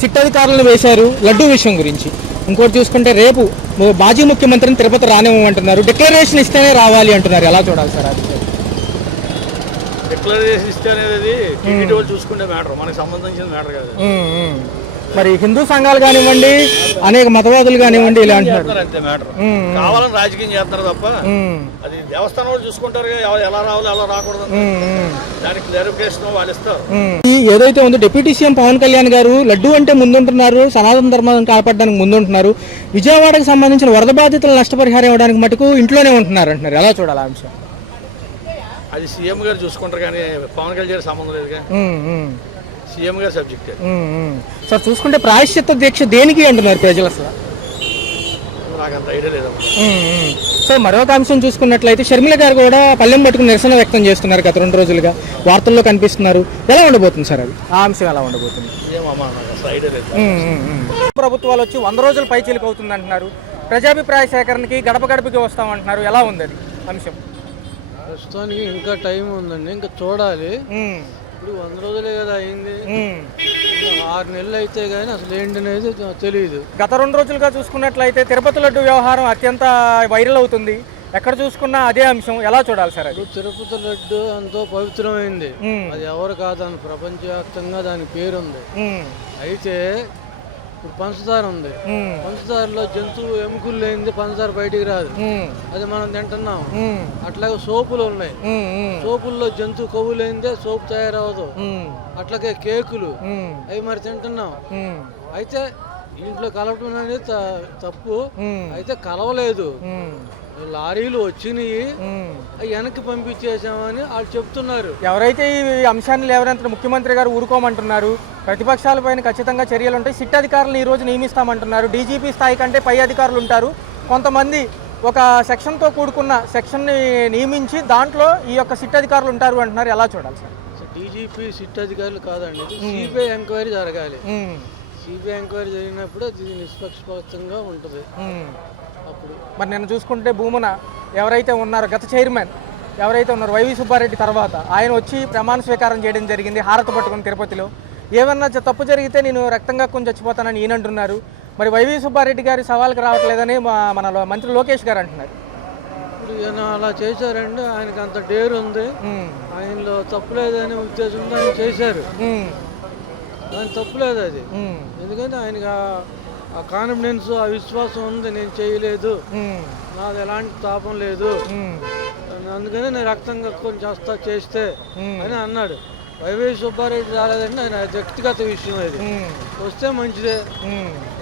SIT అధికారులను వేశారు లడ్డూ విషయం గురించి. ఇంకోటి చూసుకుంటే రేపు మాజీ ముఖ్యమంత్రిని తిరుపతి రానివ్వమంటున్నారు. డిక్లరేషన్ ఇస్తేనే రావాలి అంటున్నారు. ఎలా చూడాలి సార్ అది? డిక్లరేషన్ ఇస్తే అనేది టీడీటీ వాళ్ళు చూసుకుంటే మ్యాటర్, మనకి సంబంధించిన మ్యాటర్ కాదు. మరి హిందూ సంఘాలు కానివ్వండి, అనేక మతవాదులు కానివ్వండి ఇలా అంటున్నారు. అంతే మ్యాటర్. కావాలని రాజకీయం చేస్తున్నారు తప్ప అది దేవస్థానం వాళ్ళు చూసుకుంటారు ఎలా రావాలి ఎలా రాకూడదు, దానికి క్లారిఫికేషన్ వాళ్ళు ఇస్తారు. ఏదైతే ఉందో డిప్యూటీ సీఎం పవన్ కళ్యాణ్ గారు లడ్డు అంటే ముందుంటున్నారు, సనాతన ధర్మాన్ని కాపాడడానికి ముందుంటున్నారు. విజయవాడకు సంబంధించిన వరద బాధితులు నష్టపరిహారం ఇవ్వడానికి మటుకు ఇంట్లోనే ఉంటున్నారు అంటున్నారు. ఎలా చూడాలి ఆ అంశం? అది సీఎం గారు చూసుకుంటారు కానీ పవన్ కళ్యాణ్ సంబంధం లేదుగా, సీఎం గారు సబ్జెక్ట్. సార్ చూసుకుంటే ప్రాయశ్చిత్త దీక్ష దేనికి అంటున్నారు ప్రజలు అసలు? నాకు అంత ఐడియా లేదు. సో మరొక అంశం చూసుకున్నట్లయితే షర్మిల గారు కూడా పల్లెం పట్టుకుని నిరసన వ్యక్తం చేస్తున్నారు. గత 2 రోజులుగా వార్తల్లో కనిపిస్తున్నారు. ఎలా ఉండబోతుంది సార్ అది? ఆ అంశం ఎలా ఉండబోతుంది? ప్రభుత్వాలు వచ్చి 100 రోజులు పైచీలకు అవుతుంది అంటున్నారు. ప్రజాభిప్రాయ సేకరణకి గడప గడపకి వస్తామంటున్నారు. ఎలా ఉంది అది అంశం? ప్రస్తుతానికి ఇంకా టైం ఉందండి, ఇంకా చూడాలి. ఇప్పుడు 100 రోజులే కదా అయింది, 6 నెలలు అయితే కానీ అసలు ఏంటనేది తెలియదు. గత 2 రోజులుగా చూసుకున్నట్లయితే తిరుపతి లడ్డు వ్యవహారం అత్యంత వైరల్ అవుతుంది. ఎక్కడ చూసుకున్నా అదే అంశం. ఎలా చూడాలి సార్ అది? తిరుపతి లడ్డు ఎంతో పవిత్రమైంది, అది ఎవరు కాదని ప్రపంచవ్యాప్తంగా దాని పేరుంది. అయితే ఇప్పుడు పంచదార ఉంది, పంచదారలో జంతువు ఎముకలు లేనిది పంచదార బయటికి రాదు, అది మనం తింటున్నాం. అట్లాగే సోపులు ఉన్నాయి, సోపుల్లో జంతువు కొవ్వు లేనిదే సోపు తయారవదు. అట్లాగే కేకులు అవి మరి తింటున్నాం. అయితే ఇంట్లో కలపడం అనేది తప్పు, అయితే కలవలేదు. లారీలు వచ్చినాయి, వెనక్కి పంపించేసామని వాళ్ళు చెప్తున్నారు. ఎవరైతే ఈ అంశాన్ని లేవనెత్తిన ముఖ్యమంత్రి గారు ఊరుకోమంటున్నారు. ప్రతిపక్షాలపైన ఖచ్చితంగా చర్యలు ఉంటాయి. సిట్ అధికారులను ఈ రోజు నియమిస్తామంటున్నారు. డీజీపీ స్థాయి కంటే పై అధికారులు ఉంటారు. కొంతమంది ఒక సెక్షన్తో కూడుకున్న సెక్షన్ని నియమించి దాంట్లో ఈ యొక్క సిట్ అధికారులు ఉంటారు అంటున్నారు. ఎలా చూడాలి సార్? డీజీపీ సిట్ అధికారులు కాదండి, సిబిఐ ఎంక్వైరీ జరగాలి. సిబిఐ ఎంక్వైరీ జరిగినప్పుడు అది నిష్పక్షపాతంగా ఉంటుంది. అప్పుడు మరి నేను చూసుకుంటే భూమున ఎవరైతే ఉన్నారో గత చైర్మన్ ఎవరైతే ఉన్నారో వైవి సుబ్బారెడ్డి తర్వాత ఆయన వచ్చి ప్రమాణ స్వీకారం చేయడం జరిగింది హారత పట్టుకుని తిరుపతిలో. ఏమన్నా తప్పు జరిగితే నేను రక్తంగా కొంచెం చచ్చిపోతానని ఈయన అంటున్నారు. మరి వైవి సుబ్బారెడ్డి గారి సవాల్కి రావట్లేదని మన మంత్రి లోకేష్ గారు అంటున్నారు. ఇప్పుడు ఈయన అలా చేశారండి, ఆయనకి అంత డేర్ ఉంది, ఆయనలో తప్పులేదనే ఉద్దేశంతో ఆయన చేశారు. దాని తప్పులేదు అది, ఎందుకంటే ఆయనకి ఆ కాన్ఫిడెన్స్ ఆ విశ్వాసం ఉంది, నేను చేయలేదు, నాది ఎలాంటి తాపం లేదు, అందుకని నేను రక్తం కక్కుని చేస్తే అని అన్నాడు. వైవి సుబ్బారెడ్డి రాలేదంటే ఆయన వ్యక్తిగత విషయం, అది వస్తే మంచిదే,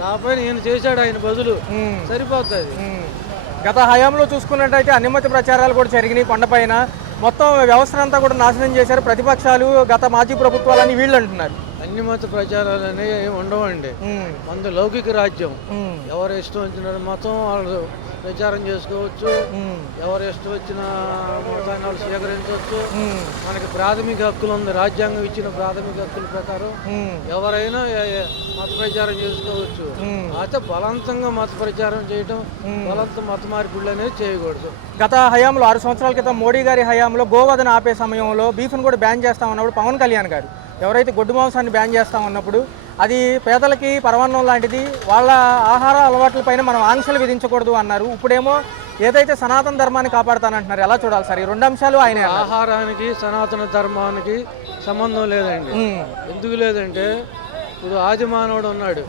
రాపైన ఈయన చేశాడు ఆయన బదులు, సరిపోతుంది. గత హయాంలో చూసుకున్నట్టయితే అనిమతి ప్రచారాలు కూడా జరిగినాయి కొండపైన. మొత్తం వ్యవస్థ అంతా కూడా నాశనం చేశారు ప్రతిపక్షాలు, గత మాజీ ప్రభుత్వాలని వీళ్ళు అంటున్నారు. అన్ని మత ప్రచారాలు అనేవి ఏమి ఉండవండి, మన లౌకిక రాజ్యం. ఎవరు ఇష్టం వచ్చిన మతం వాళ్ళు ప్రచారం చేసుకోవచ్చు, ఎవరు ఇష్టం వచ్చిన మతాన్ని వాళ్ళు స్వీకరించవచ్చు. మనకి ప్రాథమిక హక్కులు ఉంది, రాజ్యాంగం ఇచ్చిన ప్రాథమిక హక్కుల ప్రకారం ఎవరైనా మత ప్రచారం చేసుకోవచ్చు. అయితే బలవంతంగా మత ప్రచారం చేయడం, బలవంతం మత మార్పిడులు అనేది చేయకూడదు. గత హయాంలో 6 సంవత్సరాల క్రితం మోడీ గారి హయాంలో గోవధన ఆపే సమయంలో బీఫ్ను కూడా బ్యాన్ చేస్తామన్నప్పుడు పవన్ కళ్యాణ్ గారు ఎవరైతే గొడ్డు మాంసాన్ని బ్యాన్ చేస్తామన్నప్పుడు అది పేదలకి పరమాన్నం లాంటిది, వాళ్ళ ఆహార అలవాట్లపైన మనం ఆంక్షలు విధించకూడదు అన్నారు. ఇప్పుడేమో ఏదైతే సనాతన ధర్మాన్ని కాపాడుతానంటున్నారు. ఎలా చూడాలి సార్ ఈ 2 అంశాలు? ఆయన ఆహారానికి సనాతన ధర్మానికి సంబంధం లేదండి. ఎందుకు లేదంటే ఇప్పుడు ఆదిమానవుడు ఉన్నాడు,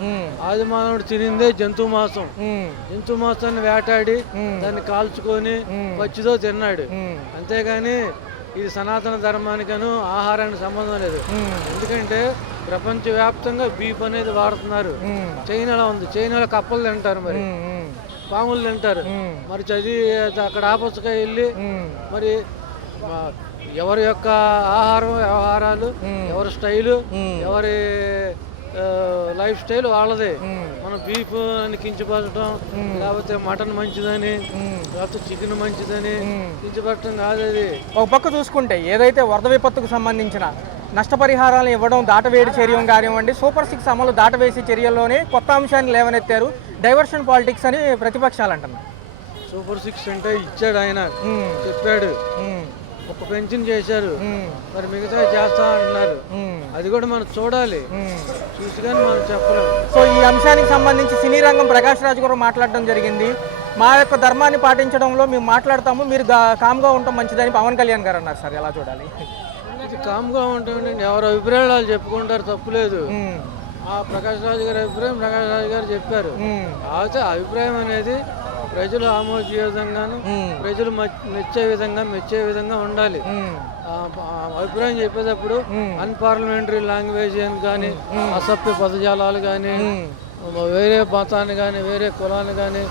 ఆదిమానవుడు తినిందే జంతు మాంసం, జంతు మాంసాన్ని వేటాడి దాన్ని కాల్చుకొని పచ్చిదో తిన్నాడు. అంతేగాని ఇది సనాతన ధర్మానికను ఆహారానికి సంబంధం లేదు. ఎందుకంటే ప్రపంచవ్యాప్తంగా బీఫ్ అనేది వాడుతున్నారు. చైనాలో ఉంది, చైనాలో కప్పలు తింటారు, మరి పాములు తింటారు. మరి చదివి అక్కడ ఆపత్తుగా వెళ్ళి మరి ఎవరి యొక్క ఆహారం వ్యవహారాలు, ఎవరి స్టైలు, ఎవరి లైఫ్ స్టైల్ వాళ్ళదే. మనం బీఫ్ అని కించపరచడం, లేకపోతే మటన్ మంచిదని, లేకపోతే చికెన్ మంచిదని కించపరచడం కాదు. అది ఒక పక్క చూసుకుంటే ఏదైతే వరద విపత్తుకు సంబంధించిన నష్టపరిహారాలు ఇవ్వడం, దాటవేడి చర్యం కానివ్వండి, సూపర్ 6 అమలు దాటవేసి చర్యల్లోనే కొత్త అంశాన్ని లేవనెత్తారు. డైవర్షన్ పాలిటిక్స్ అని ప్రతిపక్షాలు అంటున్నారు. సూపర్ 6 అంటే ఇచ్చాడు, ఆయన చెప్పాడు. ఒక పెన్షన్ చేశారు, మరి మిగతా చేస్తా అంటున్నారు. అది కూడా మనం చూడాలి, చూసి కానీ మనం చెప్పలేము. సో ఈ అంశానికి సంబంధించి సినీ రంగం ప్రకాష్ రాజ్ గారు మాట్లాడడం జరిగింది. మా యొక్క ధర్మాన్ని పాటించడంలో మేము మాట్లాడతాము, మీరు కామ్గా ఉండటం మంచిదని పవన్ కళ్యాణ్ గారు అన్నారు సార్. ఎలా చూడాలి? ఇది కామ్గా ఉంటుంది, ఎవరి అభిప్రాయాలు వాళ్ళు చెప్పుకుంటారు, తప్పులేదు. ఆ ప్రకాష్ రాజు గారి అభిప్రాయం ప్రకాష్ రాజు గారు చెప్పారు. అయితే అభిప్రాయం అనేది ప్రజలు ఆమోదయోగ్యంగాను ప్రజలు మెచ్చే విధంగా ఉండాలి. అభిప్రాయం చెప్పేటప్పుడు అన్పార్లమెంటరీ లాంగ్వేజ్ కానీ, అసభ్య పదజాలాలు కానీ, వేరే మతాన్ని కానీ, వేరే కులాన్ని కానీ,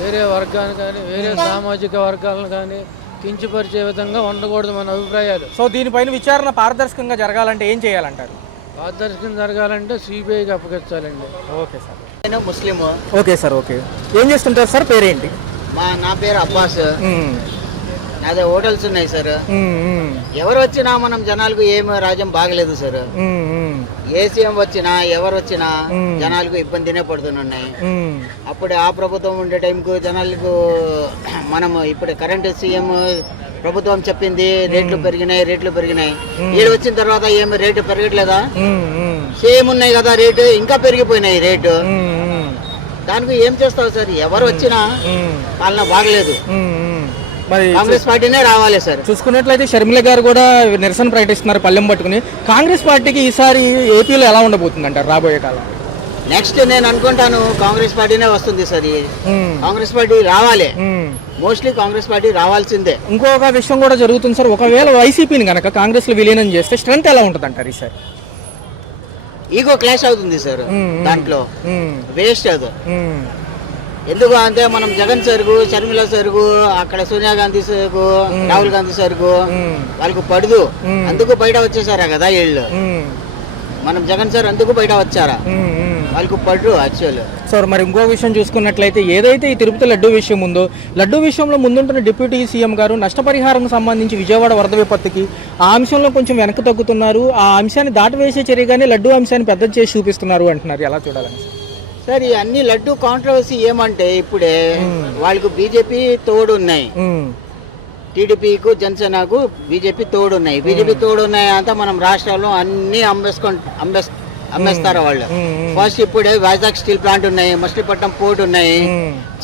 వేరే వర్గాన్ని కానీ, వేరే సామాజిక వర్గాలను కానీ కించపరిచే విధంగా ఉండకూడదు మన అభిప్రాయాలు. సో దీనిపైన విచారణ పారదర్శకంగా జరగాలంటే ఏం చేయాలంటారు? పారదర్శకంగా జరగాలంటే సిబిఐకి అప్పగించాలండి. Okay sir. నేను ముస్లిం. Okay sir. ఓకే, ఏం చేస్తుంటారు సార్? పేరేంటి? నా పేరు అబ్బాస్. అదే హోటల్స్ ఉన్నాయి సార్. ఎవరు వచ్చినా మనం జనాలకు ఏమి రాజ్యం బాగలేదు సార్. ఏ సీఎం వచ్చినా ఎవరు వచ్చినా జనాలకు ఇబ్బందినే పడుతున్నాయి. అప్పుడు ఆ ప్రభుత్వం ఉండే టైంకు జనాలకు మనం ఇప్పుడు కరెంట్ సీఎం ప్రభుత్వం చెప్పింది రేట్లు పెరిగినాయి. వీళ్ళు వచ్చిన తర్వాత ఏమి రేటు పెరగట్లేదా? సేమ్ ఉన్నాయి కదా, రేటు ఇంకా పెరిగిపోయినాయి రేటు. దానికి ఏం చేస్తావు సార్? ఎవరు వచ్చినా పాలన బాగలేదు. మరి కాంగ్రెస్ పార్టీనే రావాలి సార్. చూసుకున్నట్లయితే షర్మిల గారు కూడా నిరసన ప్రకటిస్తున్నారు పల్లెం పట్టుకుని. కాంగ్రెస్ పార్టీకి ఈసారి ఏపీలో ఎలా ఉండబోతుంది అంటారు రాబోయే కాలం? నెక్స్ట్ నేను అనుకుంటాను కాంగ్రెస్ పార్టీనే వస్తుంది సార్. కాంగ్రెస్ పార్టీ రావాలి, మోస్ట్లీ కాంగ్రెస్ పార్టీ రావాల్సిందే. ఇంకొక విషయం కూడా జరుగుతుంది సార్, ఒకవేళ వైసీపీని కనుక కాంగ్రెస్ లో విలీనం చేస్తే స్ట్రెంత్ ఎలా ఉంటుంది అంటారు ఈసారి? ఈగో క్లాష్ అవుతుంది సార్, దాంట్లో వేస్ట్ అది. ఎందుకు అంటే మనం జగన్ సరుగు, షర్మిల సరుగు, అక్కడ సోనియా గాంధీ సరుగు, రాహుల్ గాంధీ సరుగు వాళ్ళకు పడదు, అందుకు బయట వచ్చేసారా కదా వీళ్ళు. మనం జగన్ సార్ అందుకు బయట వచ్చారా, వాళ్ళకు పడరు యాక్చువల్. సార్ మరి ఇంకో విషయం చూసుకున్నట్లయితే ఏదైతే ఈ తిరుపతి లడ్డూ విషయం ఉందో, లడ్డూ విషయంలో ముందుంటున్న డిప్యూటీ సీఎం గారు నష్టపరిహారం సంబంధించి విజయవాడ వరద విపత్తుకి ఆ అంశంలో కొంచెం వెనక్కి తగ్గుతున్నారు. ఆ అంశాన్ని దాటవేసే చర్యగానే లడ్డూ అంశాన్ని పెద్ద చేసి చూపిస్తున్నారు అంటున్నారు. ఎలా చూడాలని సార్? ఈ అన్ని లడ్డూ కాంట్రవర్సీ ఏమంటే ఇప్పుడే వాళ్ళకు బీజేపీ తోడున్నాయి, టీడీపీకు జనసేనకు బీజేపీ తోడున్నాయి. బీజేపీ తోడున్నాయి అంతా మనం రాష్ట్రాల్లో అన్ని అమ్మేస్తారు వాళ్ళు. ఫస్ట్ ఇప్పుడే వైజాగ్ స్టీల్ ప్లాంట్ ఉన్నాయి, మచిలీపట్నం పోర్ట్ ఉన్నాయి,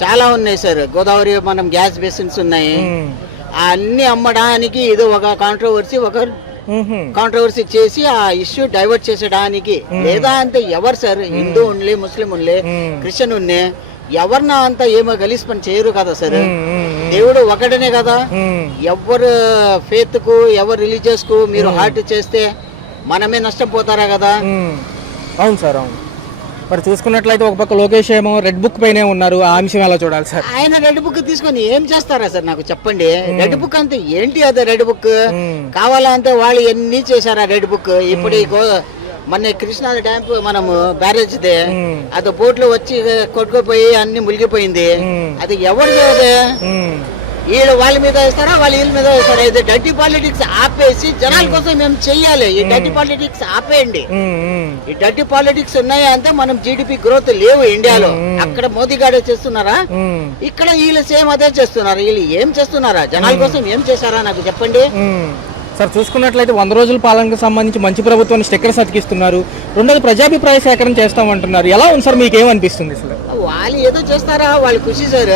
చాలా ఉన్నాయి సార్. గోదావరి మనం గ్యాస్ బేసిన్స్ ఉన్నాయి. అన్ని అమ్మడానికి ఇది ఒక కాంట్రవర్సీ చేసి ఆ ఇష్యూ డైవర్ట్ చేసేయడానికి. లేదా అంటే ఎవరు సార్, హిందూ ఉండి, ముస్లిం ఉండి, క్రిస్టియన్ ఉండి, ఎవరినా అంతా ఏమో గలీజ్ పని చేయరు కదా సార్. దేవుడు ఒకటనే కదా. ఎవరు ఫేత్ కు, ఎవరు రిలీజియస్ కు మీరు హార్ట్ చేస్తే మనమే నష్టపోతారా కదా. అవును సార్, అవును. మరి చూసుకున్నట్లయితే ఒక పక్క లోకేష్ ఏమో రెడ్ బుక్ పైనే ఉన్నారు. ఆ అంశం ఎలా చూడాలి సార్? ఆయన రెడ్ బుక్ తీసుకొని ఏం చేస్తారా సార్? నాకు చెప్పండి. రెడ్ బుక్ అంతే ఏంటి? అదే రెడ్ బుక్ కావాలంటే వాళ్ళు ఎన్ని చేశారా రెడ్ బుక్? ఇప్పుడు మొన్న కృష్ణా డ్యామ్ మనము బ్యారేజ్ అది బోట్లో వచ్చి కొట్టుకుపోయి అన్ని మునిగిపోయింది. అది ఎవరు వీళ్ళు వాళ్ళ మీద వేస్తారా, వాళ్ళ వీళ్ళ మీద వేస్తారా? ఇది డర్టీ పాలిటిక్స్ ఆపేసి జనాల కోసం మేము చెయ్యాలి. ఈ డర్టీ పాలిటిక్స్ ఆపేయండి. ఈ డర్టీ పాలిటిక్స్ ఉన్నాయి అంటే మనం జీడిపి గ్రోత్ లేవు ఇండియాలో. అక్కడ మోదీ గారే చేస్తున్నారా, ఇక్కడ వీళ్ళు సేమ్ అదే చేస్తున్నారు. వీళ్ళు ఏం చేస్తున్నారా? జనాల కోసం ఏం చేశారా నాకు చెప్పండి సార్. చూసుకున్నట్లయితే 100 రోజుల పాలనకు సంబంధించి మంచి ప్రభుత్వాన్ని స్టిక్కర్స్ అతికిస్తున్నారు. రెండోది ప్రజాభిప్రాయ సేకరణ చేస్తామంటున్నారు. ఎలా ఉంది సార్, మీకు ఏమనిపిస్తుంది? వాళ్ళు ఏదో చేస్తారా, వాళ్ళు ఖుషి సార్.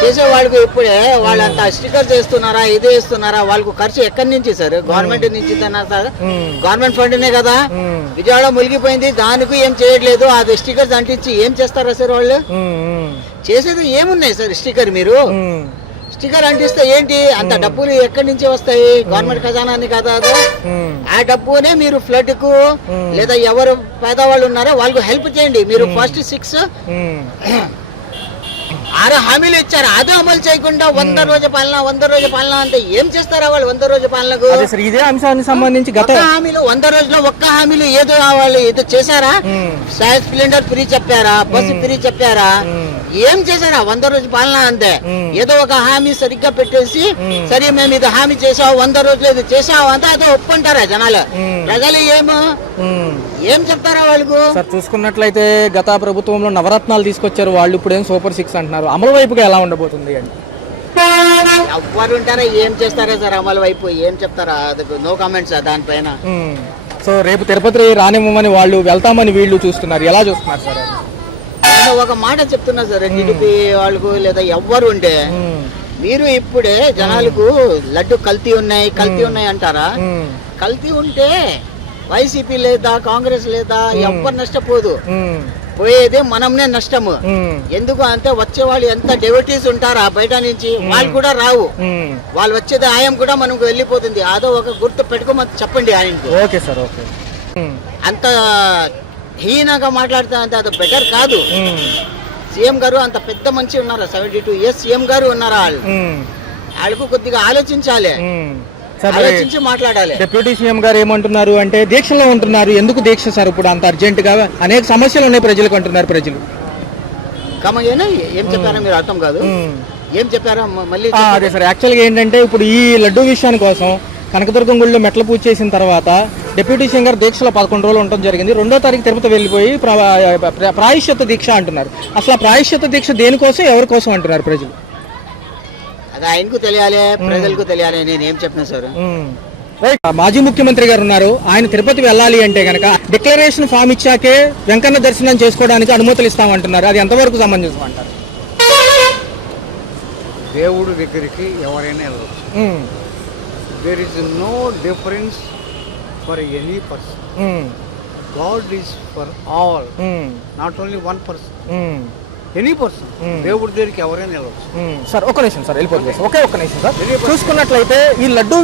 చేసే వాళ్ళకు ఇప్పుడే వాళ్ళంతా స్టిక్కర్ చేస్తున్నారా, ఇది వేస్తున్నారా, వాళ్ళకు ఖర్చు ఎక్కడి నుంచి సార్? గవర్నమెంట్ నుంచి సార్, గవర్నమెంట్ ఫండ్నే కదా. విజయవాడ మునిగిపోయింది, దానికి ఏం చేయట్లేదు. అది స్టిక్కర్స్ అంటించి ఏం చేస్తారా సార్? వాళ్ళు చేసేది ఏమున్నాయి సార్? స్టిక్కర్ మీరు స్టిక్కర్ అంటిస్తే ఏంటి? అంత డబ్బులు ఎక్కడి నుంచి వస్తాయి? గవర్నమెంట్ ఖజానాన్ని కదా అది. ఆ డబ్బునే మీరు ఫ్లడ్ కు లేదా ఎవరు పేదవాళ్ళు ఉన్నారో వాళ్ళకు హెల్ప్ చేయండి. మీరు ఫస్ట్ 6 హామీలు ఇచ్చారు, అదే అమలు చేయకుండా 100 రోజు పాలన అంటే ఏం చేస్తారా వాళ్ళు? 100 రోజు పాలనకు ఇదే అంశానికి సంబంధించి గత హామీలు 100 రోజుల్లో ఒక్క హామీలు ఏదో వాళ్ళు ఏదో చేశారా? గ్యాస్ సిలిండర్ ఫ్రీ చెప్పారా? బస్సు ఫ్రీ చెప్పారా? ఏం చేశారా? 100 రోజు పాలన అంతే. ఏదో ఒక హామీ సరిగ్గా పెట్టేసి సరే మేము ఇది హామీ చేసావు, 100 రోజులు ఇది చేసావు అంతా అదే ఒప్పుకుంటారా జనాలు? ప్రజలు ఏం చెప్తారా వాళ్ళకు? సార్ చూసుకున్నట్లయితే గత ప్రభుత్వంలో నవరత్నాలు తీసుకొచ్చారు వాళ్ళు, ఇప్పుడు ఏం సూపర్ 6 అంటున్నారు. అమలు వైపుగా ఎలా ఉండబోతుంది అంటే ఎవ్వరు ఉంటారా ఏం చేస్తారా సార్ అమలు వైపు ఏం చెప్తారా అది నో కామెంట్స్ దానిపైన. సో రేపు తిరుపతి రానివ్వమని వాళ్ళు వెళ్తామని వీళ్ళు చూస్తున్నారు, ఎలా చూస్తున్నారు సార్? నేను ఒక మాట చెప్తున్నా సార్, టీడీపీ వాళ్ళకు లేదా ఎవ్వరు ఉంటే మీరు ఇప్పుడే జనాలకు లడ్డు కల్తీ ఉన్నాయి అంటారా? కల్తీ ఉంటే వైసీపీ లేదా కాంగ్రెస్ లేదా ఎవ్వరు నష్టపోదు, పోయేదే మనమే నష్టము. ఎందుకు అంటే వచ్చే వాళ్ళు ఎంత డెవటీస్ ఉంటారా బయట నుంచి, వాళ్ళు కూడా రావు, వాళ్ళు వచ్చేది ఆయం కూడా మనకు వెళ్ళిపోతుంది. అదో ఒక గుర్తు పెట్టుకోమని చెప్పండి ఆయనకు. Okay sir, okay. అంత హీనంగా మాట్లాడితే అంత అది బెటర్ కాదు. సీఎం గారు అంత పెద్ద మంచి ఉన్నారు, 72 years సీఎం గారు ఉన్నారు, వాళ్ళకు కొద్దిగా ఆలోచించాలి, ఆలోచించి మాట్లాడాలి. డిప్యూటీ సీఎం గారు ఏమంటున్నారు అంటే దీక్షలో ఉంటున్నారు. ఎందుకు దీక్ష సార్ ఇప్పుడు అంత అర్జెంట్ గా? అనేక సమస్యలు ఉన్నాయి ప్రజలకు అంటున్నారు ప్రజలు. ఏం చెప్పారా మీరు అర్థం కాదు, ఏం చెప్పారా మళ్ళీ? అదే సార్, యాక్చువల్గా ఏంటంటే ఇప్పుడు ఈ లడ్డు విషయాని కోసం కనకదుర్గం గుడిలో మెట్ల పూజ చేసిన తర్వాత డిప్యూటీ సీఎం గారు దీక్షలో 11 రోజులు ఉండడం జరిగింది. 2వ తారీఖు తిరుపతి వెళ్ళిపోయి ప్రాయశ్చిత్త దీక్ష అంటున్నారు. అసలు ప్రాయశ్చిత్త దీక్ష దేనికోసం, ఎవరి కోసం అంటున్నారు ప్రజలు? అది ఆయనకు తెలియాలి, ప్రజలకు తెలియాలి. నేను ఏం చెప్పిన సార్, మాజీ ముఖ్యమంత్రి గారు ఉన్నారు, ఆయన తిరుపతి వెళ్ళాలి అంటే కనుక డిక్లరేషన్ ఫామ్ ఇచ్చాకే వెంకన్న దర్శనం చేసుకోవడానికి అనుమతులు ఇస్తామంటున్నారు. అది ఎంతవరకు సమంజసం అంటారు? దేవుడి దగ్గరికి ఎవరైనా వెళ్ళవచ్చు. There is no difference for any person. God is for all, not only one person, any person. దేవుడి దగ్గరికి ఎవరైనా వెళ్ళవచ్చు. సార్ ఒక్క నిమిషం సార్, వెళ్ళిపోతుంది. ఒక్క నిమిషం సార్. చూసుకున్నట్లయితే ఈ లడ్డూ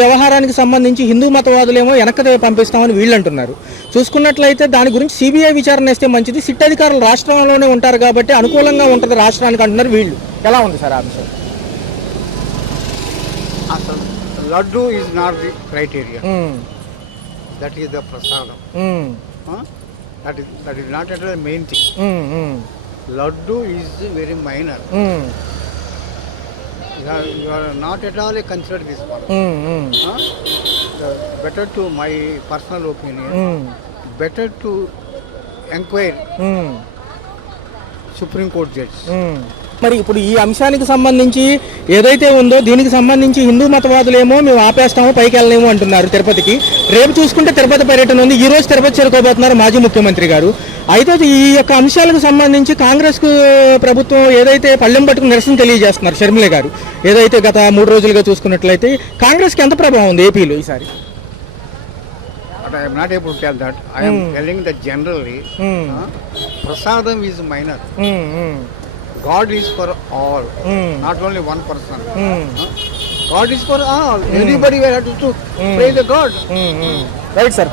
వ్యవహారానికి సంబంధించి హిందూ మతవాదులేమో వెనక్కి పంపిస్తామని వీళ్ళు అంటున్నారు. చూసుకున్నట్లయితే దాని గురించి సిబిఐ విచారణ వేస్తే మంచిది, సిట్ అధికారులు రాష్ట్రంలోనే ఉంటారు కాబట్టి అనుకూలంగా ఉంటుంది రాష్ట్రానికి అంటున్నారు వీళ్ళు. ఎలా ఉంది సార్ ఆ విషయం? అసలు laddu is not the criteria, that is the prasadam. That is not at the main thing. Laddu is very minor. You are not at all considered this one. Better to my personal opinion, better to enquire Supreme Court judge. మరి ఇప్పుడు ఈ అంశానికి సంబంధించి ఏదైతే ఉందో దీనికి సంబంధించి హిందూ మతవాదులేమో మేము ఆపేస్తాము, పైకి వెళ్ళలేము అంటున్నారు తిరుపతికి. రేపు చూసుకుంటే తిరుపతి పర్యటన ఉంది, ఈ రోజు తిరుపతి చేరుకోబోతున్నారు మాజీ ముఖ్యమంత్రి గారు. అయితే ఈ యొక్క అంశాలకు సంబంధించి కాంగ్రెస్ ప్రభుత్వం ఏదైతే పళ్ళెం పట్టుకుని నిరసన తెలియజేస్తున్నారు షర్మిల గారు, ఏదైతే గత 3 రోజులుగా చూసుకున్నట్లయితే కాంగ్రెస్కి ఎంత ప్రభావం ఉంది ఏపీలో ఈసారి? But I am not able to tell that. I am telling that generally, prasadam is minor. God is for all, not only one person. God is for all. Anybody will have to pray the God. Right, sir.